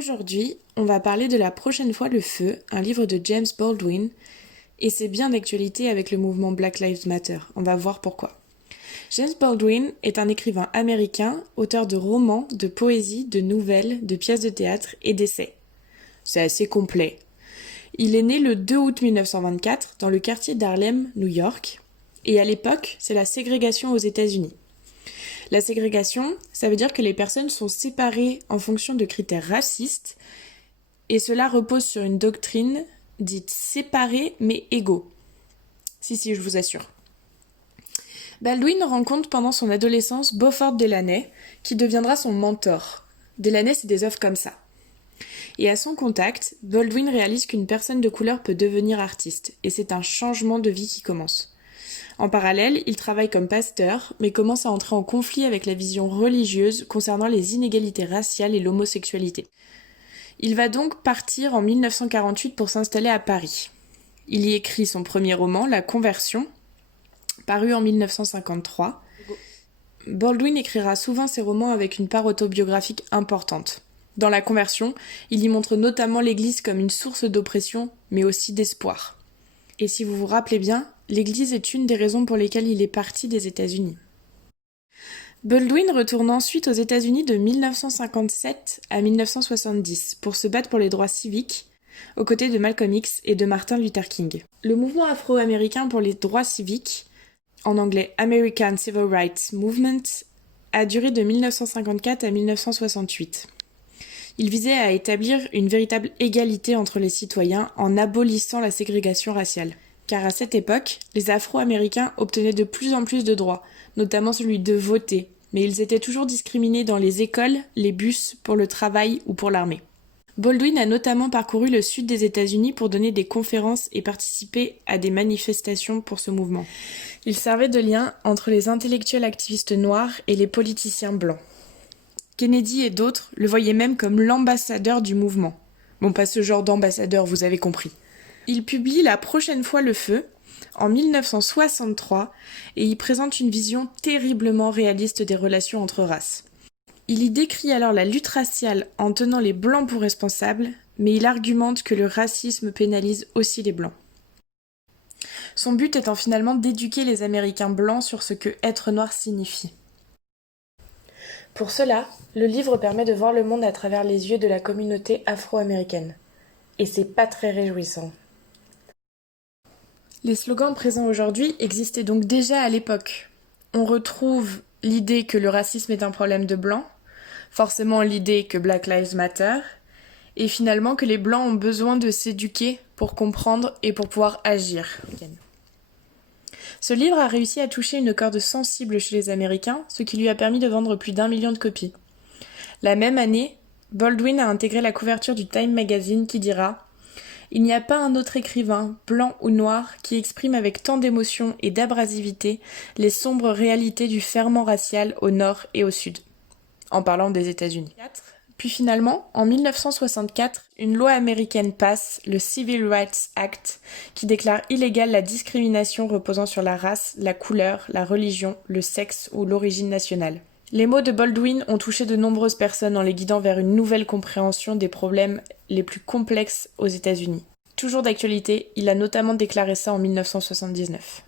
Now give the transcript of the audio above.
Aujourd'hui, on va parler de La prochaine fois le feu, un livre de James Baldwin, et c'est bien d'actualité avec le mouvement Black Lives Matter. On va voir pourquoi. James Baldwin est un écrivain américain, auteur de romans, de poésie, de nouvelles, de pièces de théâtre et d'essais. C'est assez complet. Il est né le 2 août 1924 dans le quartier d'Harlem, New York, et à l'époque, c'est la ségrégation aux États-Unis. La ségrégation, ça veut dire que les personnes sont séparées en fonction de critères racistes, et cela repose sur une doctrine dite séparés mais égaux. Si, je vous assure. Baldwin rencontre pendant son adolescence Beaufort Delaney, qui deviendra son mentor. Delaney, c'est des œuvres comme ça. Et à son contact, Baldwin réalise qu'une personne de couleur peut devenir artiste, et c'est un changement de vie qui commence. En parallèle, il travaille comme pasteur, mais commence à entrer en conflit avec la vision religieuse concernant les inégalités raciales et l'homosexualité. Il va donc partir en 1948 pour s'installer à Paris. Il y écrit son premier roman, La Conversion, paru en 1953. Baldwin écrira souvent ses romans avec une part autobiographique importante. Dans La Conversion, il y montre notamment l'Église comme une source d'oppression, mais aussi d'espoir. Et si vous vous rappelez bien, l'Église est une des raisons pour lesquelles il est parti des États-Unis. Baldwin retourne ensuite aux États-Unis de 1957 à 1970 pour se battre pour les droits civiques, aux côtés de Malcolm X et de Martin Luther King. Le mouvement afro-américain pour les droits civiques, en anglais American Civil Rights Movement, a duré de 1954 à 1968. Il visait à établir une véritable égalité entre les citoyens en abolissant la ségrégation raciale. Car à cette époque, les Afro-Américains obtenaient de plus en plus de droits, notamment celui de voter, mais ils étaient toujours discriminés dans les écoles, les bus, pour le travail ou pour l'armée. Baldwin a notamment parcouru le sud des États-Unis pour donner des conférences et participer à des manifestations pour ce mouvement. Il servait de lien entre les intellectuels activistes noirs et les politiciens blancs. Kennedy et d'autres le voyaient même comme l'ambassadeur du mouvement. Bon, pas ce genre d'ambassadeur, vous avez compris. Il publie La prochaine fois le feu, en 1963, et y présente une vision terriblement réaliste des relations entre races. Il y décrit alors la lutte raciale en tenant les blancs pour responsables, mais il argumente que le racisme pénalise aussi les blancs. Son but étant finalement d'éduquer les Américains blancs sur ce que être noir signifie. Pour cela, le livre permet de voir le monde à travers les yeux de la communauté afro-américaine. Et c'est pas très réjouissant. Les slogans présents aujourd'hui existaient donc déjà à l'époque. On retrouve l'idée que le racisme est un problème de blancs, forcément l'idée que Black Lives Matter, et finalement que les blancs ont besoin de s'éduquer pour comprendre et pour pouvoir agir. Ce livre a réussi à toucher une corde sensible chez les Américains, ce qui lui a permis de vendre plus d'1 million de copies. La même année, Baldwin a intégré la couverture du Time Magazine qui dira « Il n'y a pas un autre écrivain, blanc ou noir, qui exprime avec tant d'émotion et d'abrasivité les sombres réalités du ferment racial au nord et au sud. » En parlant des États-Unis. Puis finalement, en 1964, une loi américaine passe, le Civil Rights Act, qui déclare illégale la discrimination reposant sur la race, la couleur, la religion, le sexe ou l'origine nationale. Les mots de Baldwin ont touché de nombreuses personnes en les guidant vers une nouvelle compréhension des problèmes les plus complexes aux États-Unis. Toujours d'actualité, il a notamment déclaré ça en 1979.